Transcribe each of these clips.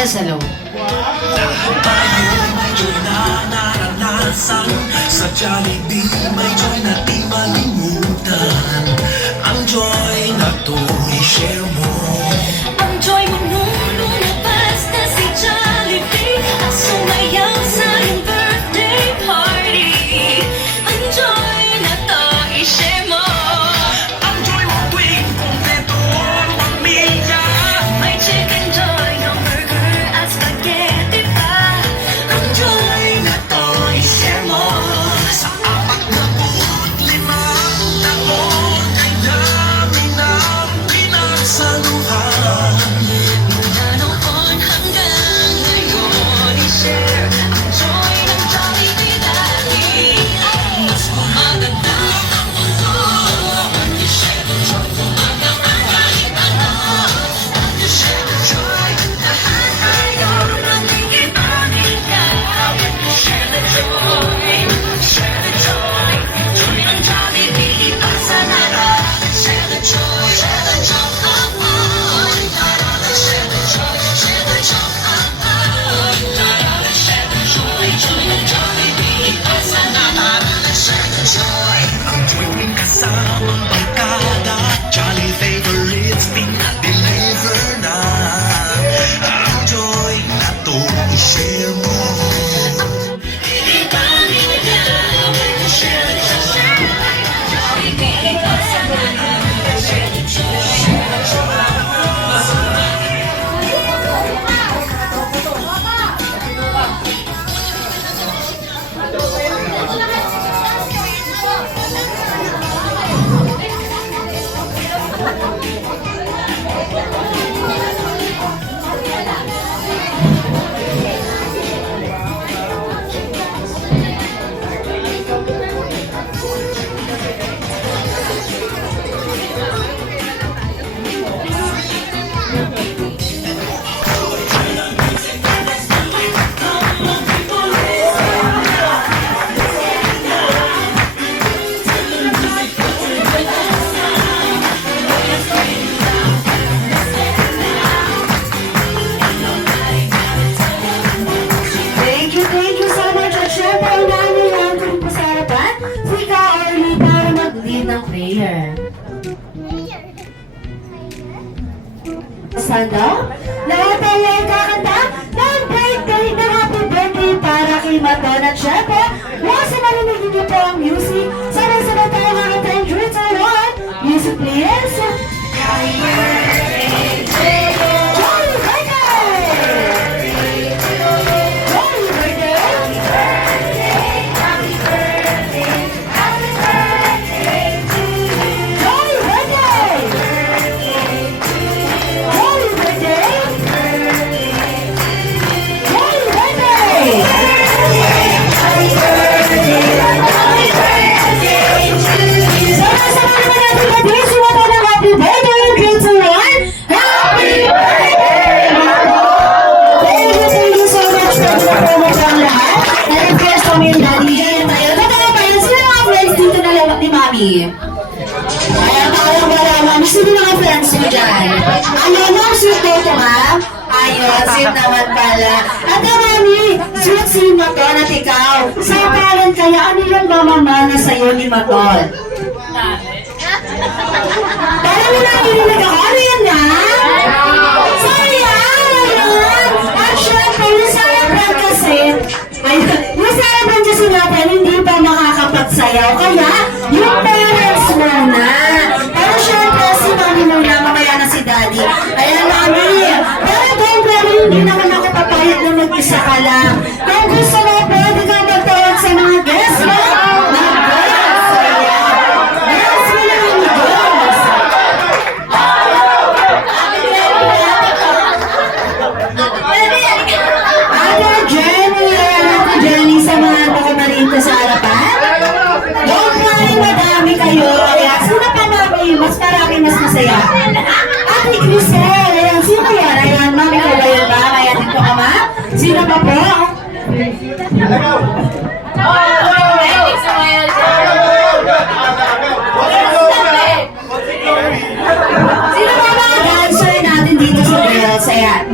Yes, hello. Tayo may joy na naranasan. Sa Jollibee may joy na di malimutan. Ang joy na to i-share mo. Ang joy mo nung lumabas na si Jollibee at sumayaw sa iyong birthday party. Ang joy na to i-share mo. Ang joy mo tuwing kumpleto ang pamilya. May chicken joy, no burger at spaghetti pa. Ang joy na to i-share mo. Sa 45 taon ay namin ang pinagsaluhan. Mula noon hanggang ngayon i-share ang joy ng Jollibee dati. Mas maganda ang mundo. I-share ang joy kung kahit ano. I-share ang joy, lahat tayo magiging pamilya. I-share the joy, share the joy. Joy ng Jollibee para sa lahat. Share the joy, share the joy. Share the joy, share the joy. Share the joy, joy ng Jollibee para sa lahat. Share the joy. Ang joy tuwing kasamang barkada. Jolly favorites deliver na. Ang joy na to i-share mo. Share the joy, Jollibee para sa lahat. Share the joy, share the joy. Thank you so much. At syempre, unahan niyo yan kung po sa harapan. Si Ka Orly para mag-lead ng prayer. Sando, lahat tayo ay kakanta ng birthday na happy birthday para kay Maton. At syempre, once na marinig niyo po ang music, sabay-sabay tayo kakanta in 3, 2, 1. Music please. Happy birthday to you. Jolly birthday! Jolly birthday! Jolly birthday! Jolly birthday! Jolly birthday! Sama-sama naman natin mag-wish mo po ng happy birthday in 3, 2, 1. Happy birthday! Thank you so much for the promo ang lahat. And of course, kami yung daddy dyan tayo. Totoo pa yun, sino mga friends dito na lewat ni Mami? Kaya parang wala, Mami. Sino mga friends mo dyan? Ayaw mo, sweet Toto, ha? Ayun, sweet naman pala. At Mami, sweet si Maton at ikaw. Sa parent kaya, ano yung mamamana sa'yo ni Maton? Parang narinig ako, ano yan na? Sayang! At syempre, yung celebrant kasi, yung celebrant kasi natin, hindi pa makakapagsayaw. Kaya, yung parents muna. Pero syempre, si Mami muna, mamaya na si Daddy. Ayan, Mami. Pero don't worry, hindi naman ako papayag na mag-isa ka lang. Kung gusto mo, pwede ka magtawag sa mga guests mo. Mag-guests. Guests mo lang yung guests. Ate Jenny sa mga taga-marito sa harapan. Don't worry, madami kayo. Kaya, sino pa Mami? Mas marami, mas masaya. Ate Crisel, ayan, sino yan? Ayan, Mami ko ba yun ba? Kaya dito ka, Ma? Sino pa po? Sino ba mga dancer natin dito sa girls? Ayan.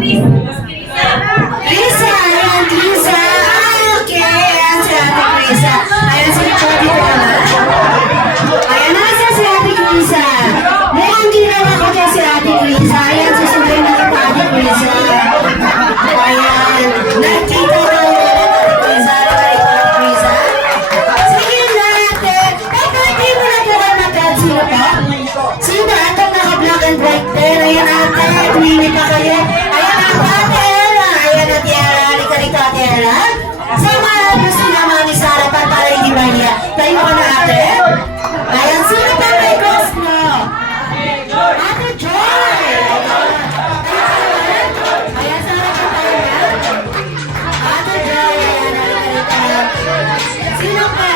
Sino po?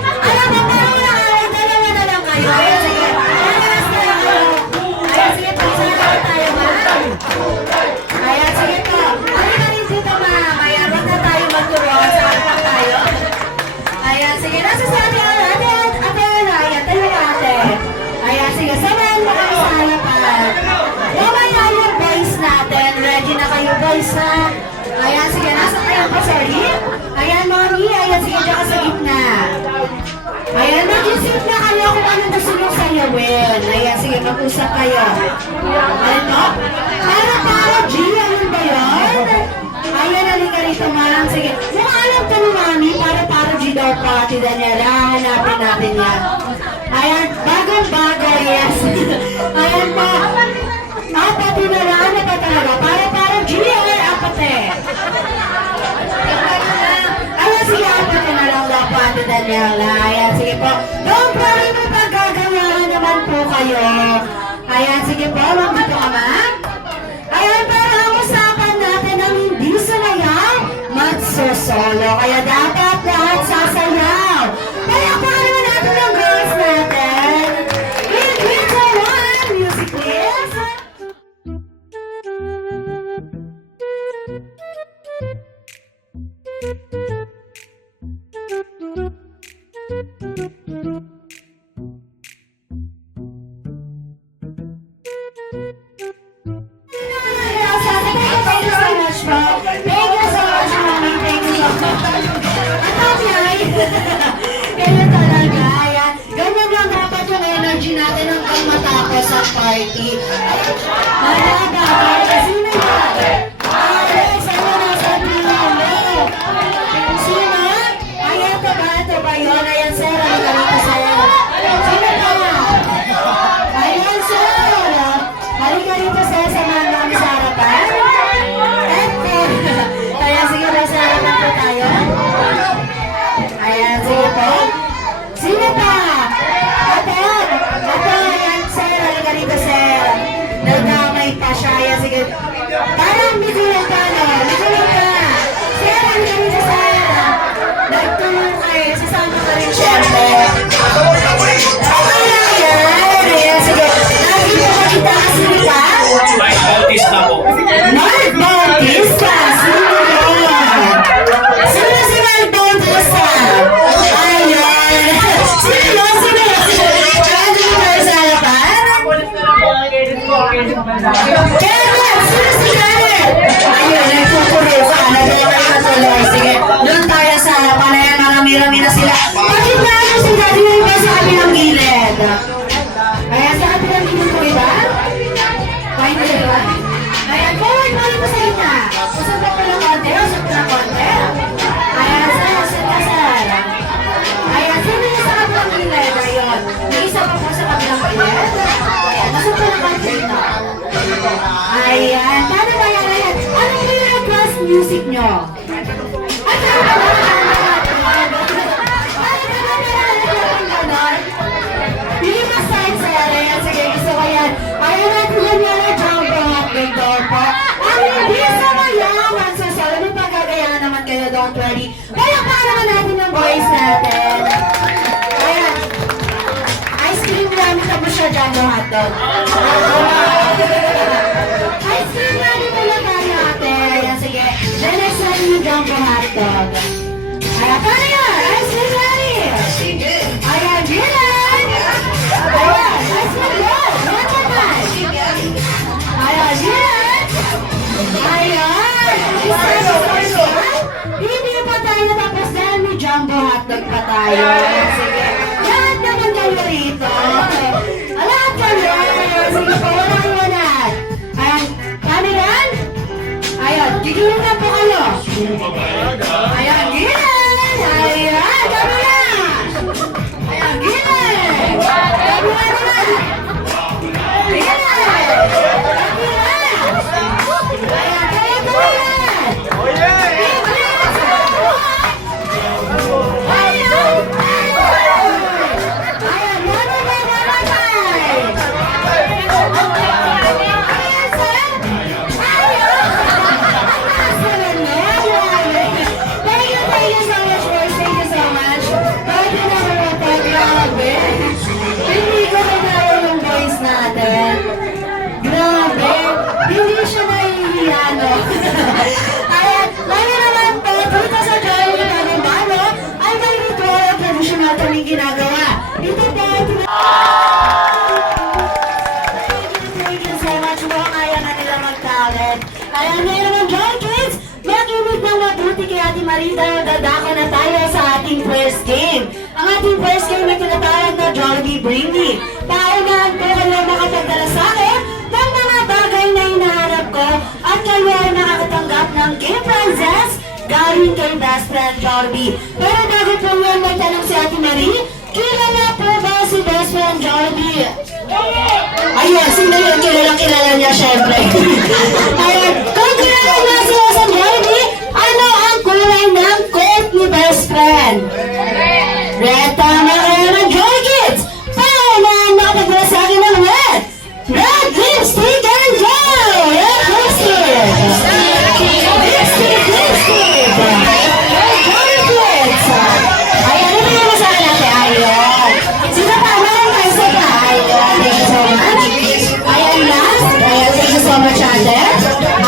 Alam mo, parang dalawa na lang kayo. Ayan, sige. Ayan, sige po. Sana tayo, ma'am. Ayan, sige po. Ano na rin dito, ma'am? Ayan, wag na tayo magturuan. Saan pa tayo? Ayan, sige. Nasa sa atin, ate, ayan, tayo ka, ate. Ayan, sige. Samahan mo kami sa harapan. Mamaya yung boys natin. Ready na kayo, boys, ha? Ayan, sige. Nasa kayo po, sorry. Ayan, mommy. Ayan, sige. Diyan ka sa gitna. Ayan, mag-isip na kayo kung ano gusto nyo sayawin. Ayan, sige. Mag-usap kayo. Ayan po. Para, G. Ano ba yun? Ayan, halika rito, ma'am. Sige. Kung alam ko ni mami, para G daw pa, Ate Daniela. Hanapin natin yan. Ayan, bagong-bago, yes. Ayan po. Apat na lang, ano ba talaga? Para G or apat eh? Ayan, sige, apat na lang daw po, Ate Daniela. Ayan, sige po. Don't worry, may pagkagawahan naman po kayo. Ayan, sige po, ma'am, dito ka, ma'am. Ayan, para ang usapan natin ang hindi sumayaw, magsosolo. Kaya dapat lahat sasayaw. Kaya pa naman natin ang girls natin. In 3, 2, 1, music please. Thank you so much, po. Thank you so much, mommy. Thank you so much. At okay. Kaya talaga, ayan. Ganyan lang dapat yung energy natin hanggang matapos ang party. Malaga, sino ba? Ay, sino na sa pinili? Sino? Ayan, ito ba yun? Ayan, sir. Ano ka rito, sir? Sino ba? Ayan, sir. Halika rito, sir. Samahan mo kami sa harapan. Kaya sige ba sa harapan po tayo? Ayan, sige po. Sino pa? Ate, ayan, sir. Halika rito, sir. Nagdamay pa siya. Ayan, sige. Parang migulang ka, no? Migulang ka. Sir, halika rito, sir. Nagtulong kayo. Sasama ka rin, syempre. Ayan, sige. Lagi mo makita kasi nila. Mike Bautista po. Mark Bautista! Sino yun? Sino si Mark Bautista? Ayan! Sino yun? Sino yun? Kaya mo tayo sa harapan? Kenneth! Sino si Kenneth? Ayun, nagkukulit ka. Nagkukulit ka tuloy. Sige, doon tayo sa harapan. Ayan, marami-rami na sila. Bakit na ano si Daddy na iba sa kabilang gilid? Ayan, sa kabilang gilid ko iba? Fine, diba? Ayan, forward mo rin sa gitna. Usap pa ko ng konti, usap ko ng konti. Ayan, sir, usap ka, sir. Ayan, sino yung sa kabilang gilid? Ayun, may isa pa po sa kabilang gilid. Ayan, usap ko ng konti na. Ayan, paano ba yan? Ayan, ano yung request music nyo? Hindi ma-sign sa'yo. Ayan, sige, gusto ko yan. Ayan natin yan yung jumbo hotdog daw po. Ang hindi sumayaw, magsasolo. May pagkagayaan naman kayo, don't worry. Kaya pa naman natin yung boys natin. Ayan. Ice cream namin tapos siya jumbo hotdog. Ice cream namin pala tayo, ate. Ayan, sige. Then next natin yung jumbo hotdog. Ayan, paano yan? Ice cream namin. Ayan, Dylan. Ayan, ice cream yan. Ayan naman. Ayan, Dylan. Ayan. Isa. Hindi pa tayo tapos dahil may jumbo hotdog pa tayo. Sige. Lahat naman kayo rito. Lahat kayo. Sige po, walang. Ayan, paano yan? Ayan, gigilin na po kayo. Ayan, Dylan. Ayan, kami na. Ayan, Dylan. Kami na naman. Dylan. Kami na. Ayan, kaya kami na. Ayan, pati kay Ate Marita, dadako na tayo sa ating first game. Ang ating first game ay tinatawag na Jollibee Bring Me. Paunahan po kayo makapagdala sa akin ng mga bagay na hinahanap ko at kayo ay nakakatanggap ng game prizes galing kay Best Friend Jollibee. Pero bago po yun, may tanong si Ate Marie, kilala po ba si Best Friend Jollibee? Ayun, sino yun? Kilala niya syempre. Ayun, kung kilala niya si Best Jollibee, ano ang kulay ng coat ni Best Friend? Red, tama kayo ng Joy Kids! Paunahan makapagdala sa akin ng red! Red lipstick and yellow! Red lipstick! Lipstick! Red Joy Kids! Ayan, ano yung sa akin natin? Ayun! Sino pa? Meron kayo sa ba? Ayun, thank you so much! Ayan, last! Ayan, thank you so much, ate!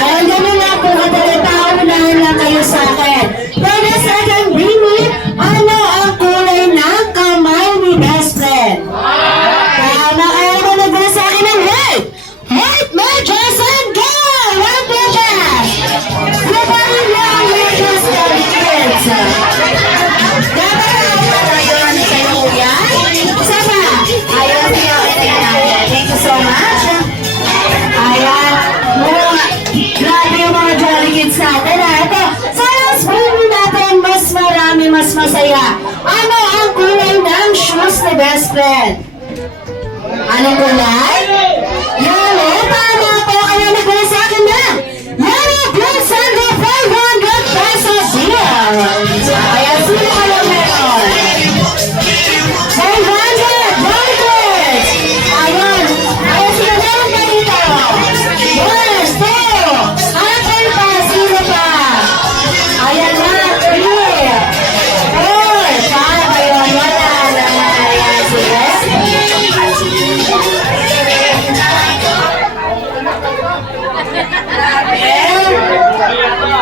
Ayan, ganun lang po kadali. Paunahan lang kayo sa akin. For the second remake, ano ang kulay ng kamay ni Best Friend? Tama kayo naman nagbala sa akin ng white! White medyas and gold! White medyas! Labanin lang medyas ng kids! Dapat naman ayun kayo kuya? Isa pa? Ayun kayo natin. Thank you so much! Ayan! Grabe yung mga Jolly Kids natin ha! Ito, sa last movie natin, mas marami, mas masaya. Ano ang kulay ng shoes ni Best Friend? Anong kulay? Yellow! Tama po! Kaya nagbala sa akin na yellow boots and the 500 pesos deal! Ayan, sino kayo meron? 500! Dollars! Ayan! Ayan, sino meron pa dito? Yes! 2! Ayan pa! Sino pa? Ayan na! 3! 4! 5! Ayun, wala na! Ayan, sige!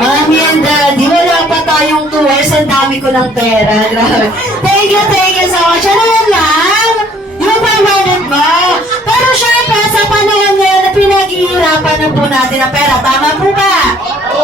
Mami and Daddy, wala pa tayong tours. Ang dami ko ng pera. Grabe. Thank you so much. Ano yan lang? Yung 500 mo. Pero syempre, sa panahon ngayon na pinaghihirapan na po natin ang pera. Tama po ba?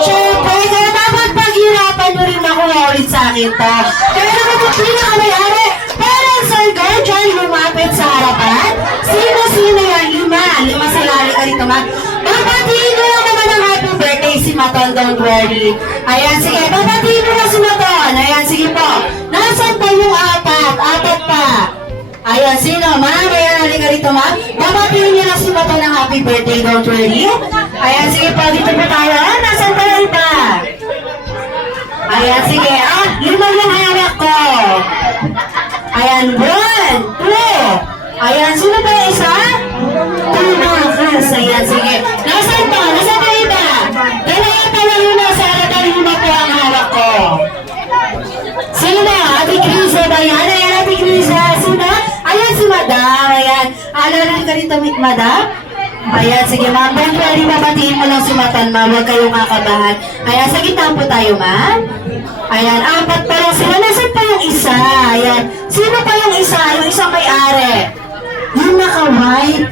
Syempre, kaya dapat paghirapan nyo rin makuha ulit sa akin to. Kaya naman po pinakamayari. Parents or guardian lumapit sa harapan. Sino-sino yan? 5. 5 sila. Halika rito, ma. Babatiin nyo lang naman ang happy birthday si Maton, don't worry. Ayan, sige. Babatiin nyo lang si Maton. Ayan, sige po. Nasaan pa yung 4? 4 pa. Ayan, sino? Ma'am, ayan, halika rito, ma'am. Babatiin nyo lang si Maton ng happy birthday, don't worry. Ayan, sige po. Dito po tayo. Ah, nasaan pa yung iba? Ayan, sige. 5 yung hawak ko. Ayan, 1, 2. Ayan, sino ba yung isa? Tumakas. Ayan, sige. Nasaan pa? Nasaan pa iba? Dalawa pa lang yun na. Sa harapan mo po ang hawak ko. Sino na? Ate Krisa ba yan? Ayan, Ate Krisa. Sino? Ayan, si Madam. Ayan. Alala ka rito, Madam? Ayan, sige ma'am. Don't worry, babatiin mo lang si Matan, ma'am. Huwag kayong kakabahan. Ayan, sa gitna po tayo, ma'am. Ayan, 4 pa lang sila. Nasaan pa yung isa? Ayan. Sino pa yung isa? Yung isang may-ari. Yung naka-white.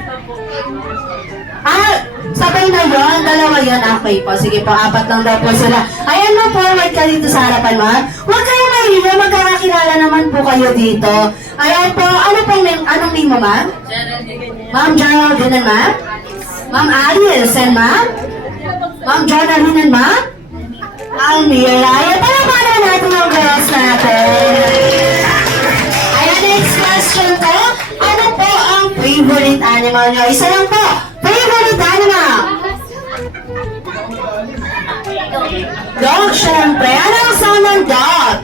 Sabay na yun. Dalawa yun. Okay po. Sige po. 4 lang daw po sila. Ayan mo, forward ka dito sa harapan, ma'am. Huwag kayong mahiya. Magkakakilala naman po kayo dito. Ayan po. Ano pong name? Anong name mo, ma'am? Ma'am Geraldine, ma'am? Ma'am Alice, and ma'am? Ma'am Jonalyn, and ma'am? Almira. Ayan, palama na natin ang girls natin. Ayan, next question ko. Ano po ang favorite animal nyo? Isa lang po. Favorite animal? Dog, syempre. Ano ang sound ng dog?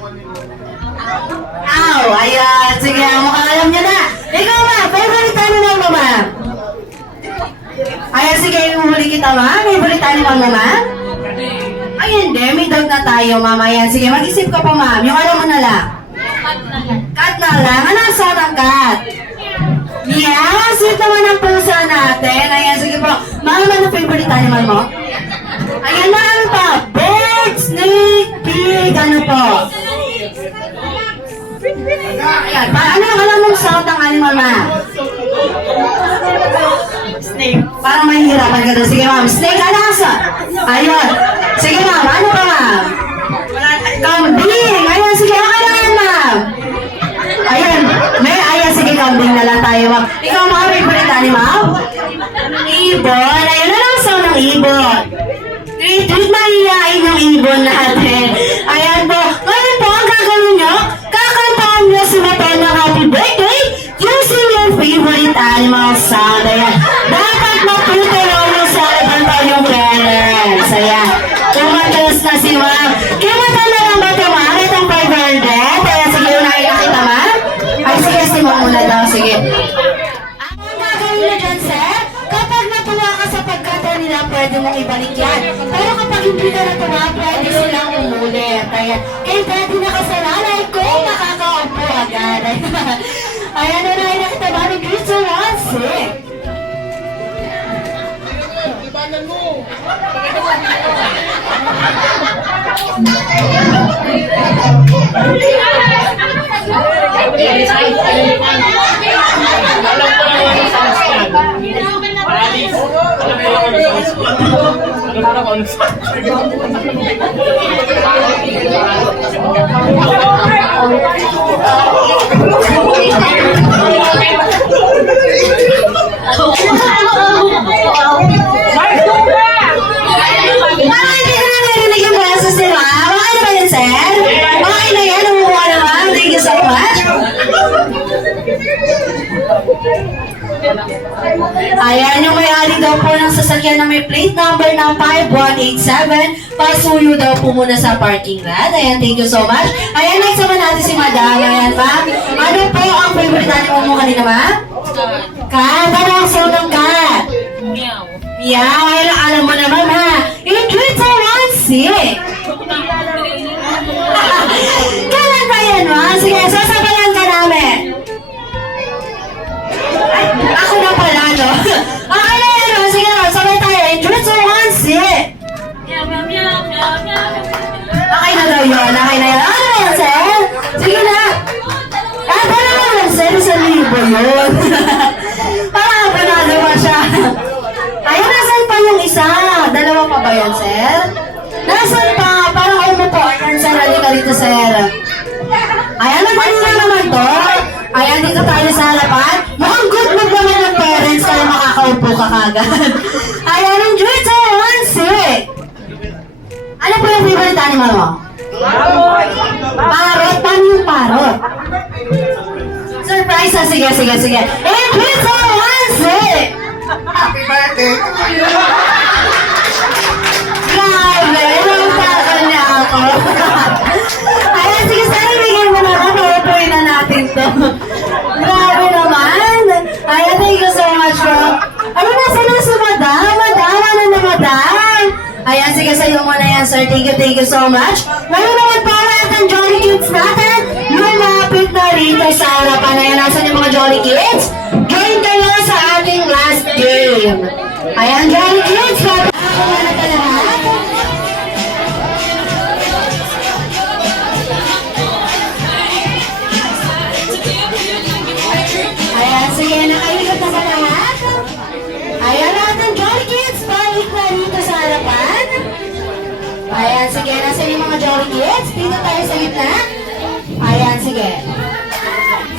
Ow, ayan. Sige, mukhang alam nyo na. Ikaw, ma'am. Favorite animal mo, ma'am? Ayan, sige, huli kita, ma'am. Favorite animal mo, ma'am? Ay, hindi. May dog na tayo, ma'am. Ayan, sige, mag-isip ka pa, ma'am. Yung alam mo na lang. Cat na lang. Ano ang sound ng cat? Yeah, sweet naman ang pusa natin. Ayan, sige po. Ma'am, ano favorite animal mo? Ayan na, ano pa? Bird, snake, pig, ano po? Ayan, ano ang alam mong sound ng animal, ma'am? Snake. Parang mahihirapan ka doon. Sige, ma'am. Snake, ano ang sound? Ayun. Sige, ma'am. Ano pa, ma'am? sa'yo, ma'am. Ikaw, mga favorite animal? Ibon. Ayun na lang sound ng ibon. Tweet mahihain yung ibon natin. Ayan po. Ngayon po, ang gagawin nyo, kakantahan nyo si Maton ng happy birthday using your favorite animal sound. Ayan. Dapat matutulong sa ibang yung parents. Ayan. Kumatos na si ma'am. Kumata na lang ba ito, ma'am? Itong 500. Ayan, sige, unahin na kita, ma'am. Ay, sige, si ma'am muna daw. Sige. Ang gagawin na dyan, sir, kapag natuwa ka sa pagkanta nila, pwede mong ibalik yan. Pero kapag hindi ka natuwa, pwede silang umulit. Ayan. Kaya pwede nakasalalay ko, makakaupo agad. Ayan, unahin na kita, ma'am. Greet to one, six. Bakit hindi ka na narinig yung boses ni ma'am? Okay na ba yun, sir? Okay na yan, umuha na ma'am. Thank you so much. Ayan, yung may-ari daw po ng sasakyan na may plate number ng 5187. Pasuyo daw po muna sa parking lot. Ayan, thank you so much. Ayan, next naman natin si madam. Ayan, ma'am. Ano po ang favorite natin mo kanina, ma'am? Cat. Ano ang sound ng cat? Meow. Meow. Ayan, alam mo naman, ha? In 3, 2, 1, 6. Kailan ba yan, ma'am? Sige, sasabayan ka namin. Ay, ako na pala, no? Okay na yan, no? Sige na, sabay tayo. In 3, 2, 1, 6. Meow, meow, meow, meow, meow. Okay na daw yun. Okay na yun. Ano na yan, sir? Sige na. Ah, paano na yan, sir? 1,000 yun. Parang panalo pa siya. Ayun, nasan pa yung isa? Dalawa pa ba yan, sir? Nasan pa? Parang umupo. Ayan, sir. Halika dito, sir. Ayan, nagano na naman to. Ayan, dito tayo sa harapan. Mukhang good mood naman ng parents kaya makakaupo ka kagad. Ayan, enjoy to one sit. Ano po yung favorite animal mo? Parrot. Paano yung parrot? Surprise ha? Sige, sige, sige. Enjoy to one sit. Happy birthday! Grabe, nautakan niya ako. Ayan, sige, sana bigyan mo na ako. Paupuin na natin to. Grabe naman. Ayan, thank you so much, bro. Ano na, sana si madam? Madam, ano na madam? Ayan, sige, sa'yo muna yan, sir. Thank you so much. Ngayon naman para ang Jolly Kids natin. Lumapit na rito sa harapan. Ayan, nasan yung mga Jolly Kids? Join kayo sa ating last game. Ayan, Jolly Kids. Kumana ka lahat. Ayan, sige, nakaikot na ba lahat? Ayan natin, Jolly Kids. Balik na rito sa harapan. Ayan, sige, nasa yung mga Jolly Kids. Dito tayo sa gitna. Ayan, sige.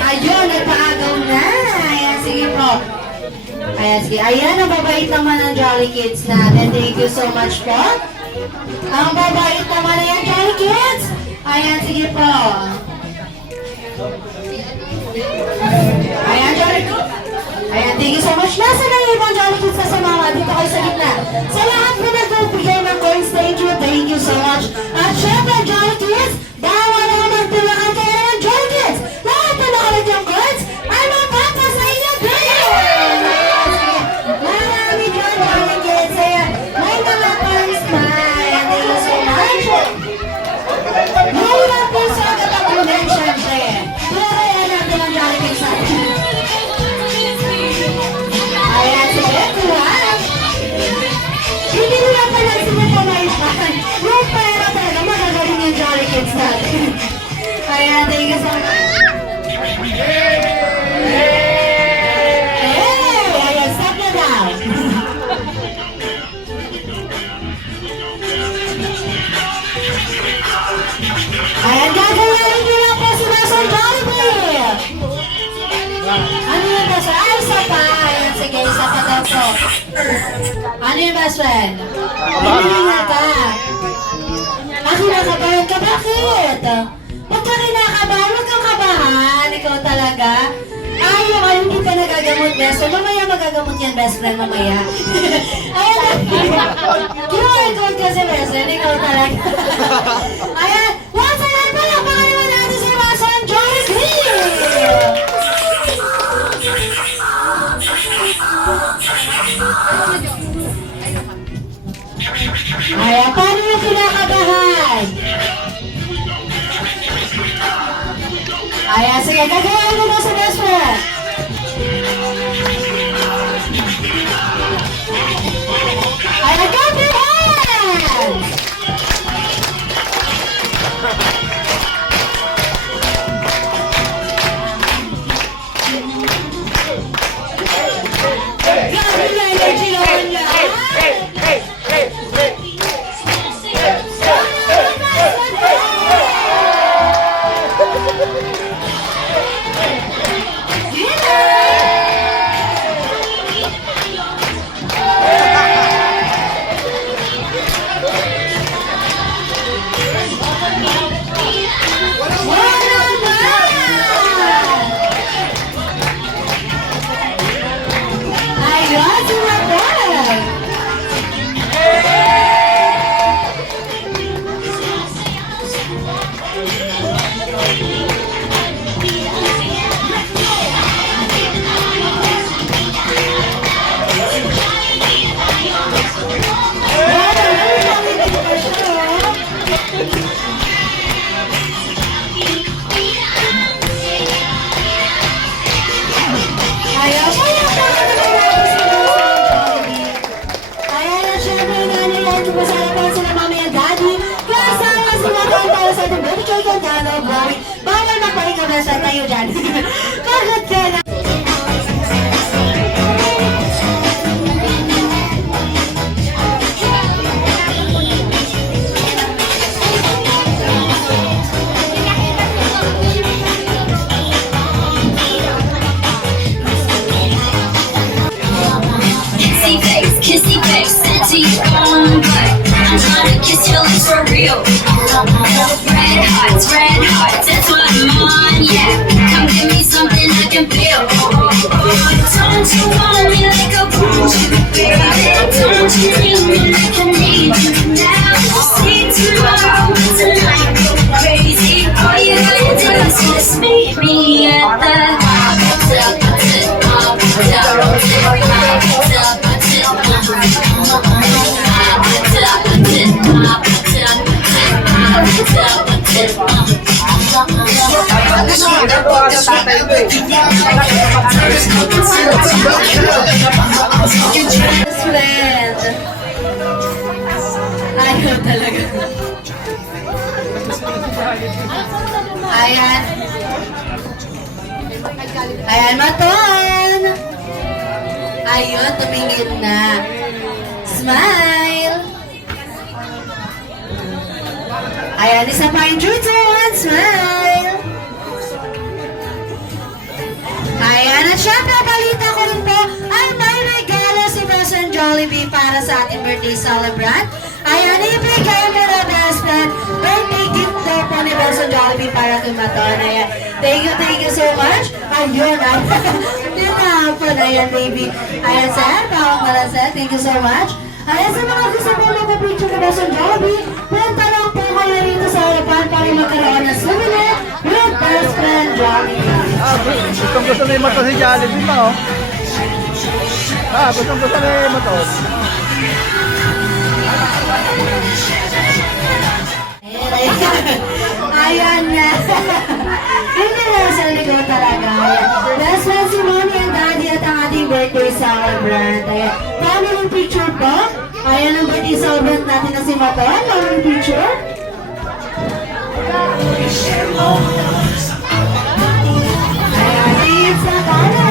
Ayun, nagpaagaw na. Ayan, sige po. Ayan, sige. Ayan, ang babait naman ng Jolly Kids natin. Thank you so much po. Ang babait naman na yan, Jolly Kids. Ayan, sige po. Ayan, Jolly Kids. Ayan, thank you so much. Nasa na yung ibang Jolly Kids na sa mga dito kayo sa gitna. Sa lahat po nagbibigay ng coins, thank you so much. At syempre, Jolly Kids, bawal na magtulakan kayo ng Jolly Kids. Lahat na nakalit yung coins ay mapapa sa inyo din. Marami dyan, Jolly Kids. Ayan, may mga coins na. Ayan, thank you so much. Yung po sa katapunan, syempre. Pero ayan natin ang Jolly Kids natin. Ayan, sige, kuha. Hindi nila pala sila pamaipan. Yung pera talaga, Ano yung best friend? Hinihingal ka. Kinakabahan ka? Bakit? Huwag ka kinakabahan, huwag kang kabahan. Ikaw talaga. Yung hindi ka nagagamot, best friend. Mamaya magagamot yan, best friend, mamaya. Ayan, QR code kasi, best friend. Ikaw talaga. Ayan, once again, palakpakan naman natin si Masan Johnny Green! Ayan, paano yung kinakabahan? Ayan, sige, gagawin mo sa best friend. Ayan, go for hands! Grabe na energy naman niya. Ayun, sumagot! Ayaw, kaya pa ka naman natin si Jollibee. Ayan, at syempre, nanay ko pa sa harapan sila mami and daddy. Kasama si Maton para sa ating baby choy Candano boy. Bawal magpahinga na sa tayo dyan. Kagat ka na. Kissy face, sexy on but I'm trying to kiss your lips for real. Red hearts, that's what I'm on, yeah. Come give me something I can feel. Don't you want me like I want you, baby? Don't you need me like I need you now? See tomorrow, but tonight go crazy. All you gotta do is just meet me at the Best friend. Ayaw talaga. Ayan. Ayan, Maton. Ayun, tumingin na. Smile. Ayan, isa pa yung 3, 2, 1, smile. Ayan, at syempre, balita ko rin po, ay may regalo si Masan Jollibee para sa ating birthday celebrant. Ayan, ibigay mo na, best friend. Birthday gift daw po ni Masan Jollibee para kay Maton. Ayan, thank you so much. Ayun, tinapon. Ayan, baby. Ayan, sir, pawang pala, sir. Thank you so much. Ayan, sa mga gusto po mag-picture ni Masan Jollibee, punta lang po kayo rito sa harapan para magkaroon ng souvenir with best friend Jollibee. Gustong-gusto na yung matos si Jollibee pa, oh. Gustong-gusto na yung matos. Ayan na. Hindi na sa likod talaga. Ayan. Best friend si mommy and daddy at ang ating birthday celebrant. Ayan. Family picture po. Ayan ang birthday celebrant natin na si Maton. Family picture. Ayan. Tingin sa camera.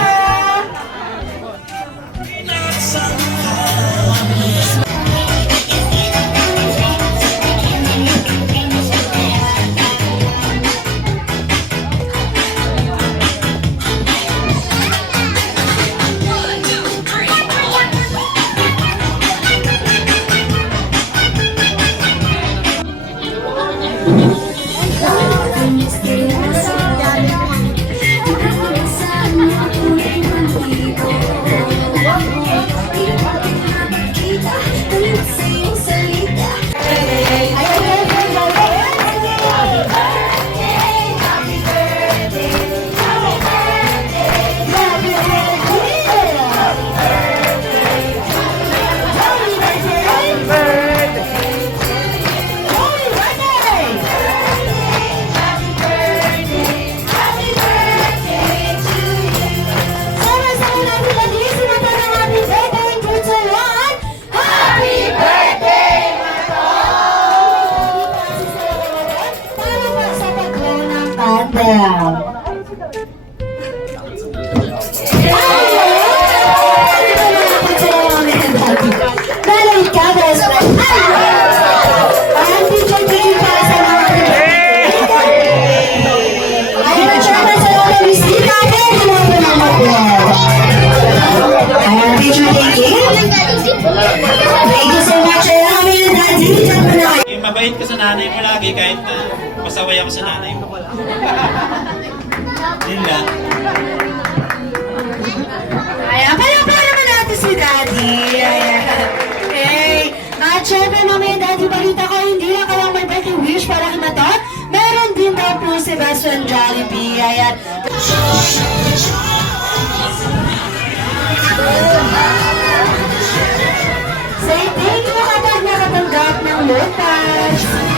Bell. Dahil ka, best friend. Ang teacher tingin para sa mga ayun, syempre sa mga bisita natin, hindi mo po na mag-vlog. Ayan, teacher tingin. Thank you so much. Ayan, kami na daddy. Diyan mo na kayo. Mabait ka sa nanay mo lagi kahit na pasaway ako sa nanay mo. Yun lang. Ayan, pala naman natin si daddy. Ayan. Okay. At syempre, mamaya daddy, balita ko, hindi lang kayo may birthday wish para kay Matot. Meron din daw po si Best Friend Jollibee. Ayan. Say thank you kapag nakatanggap ng low pass.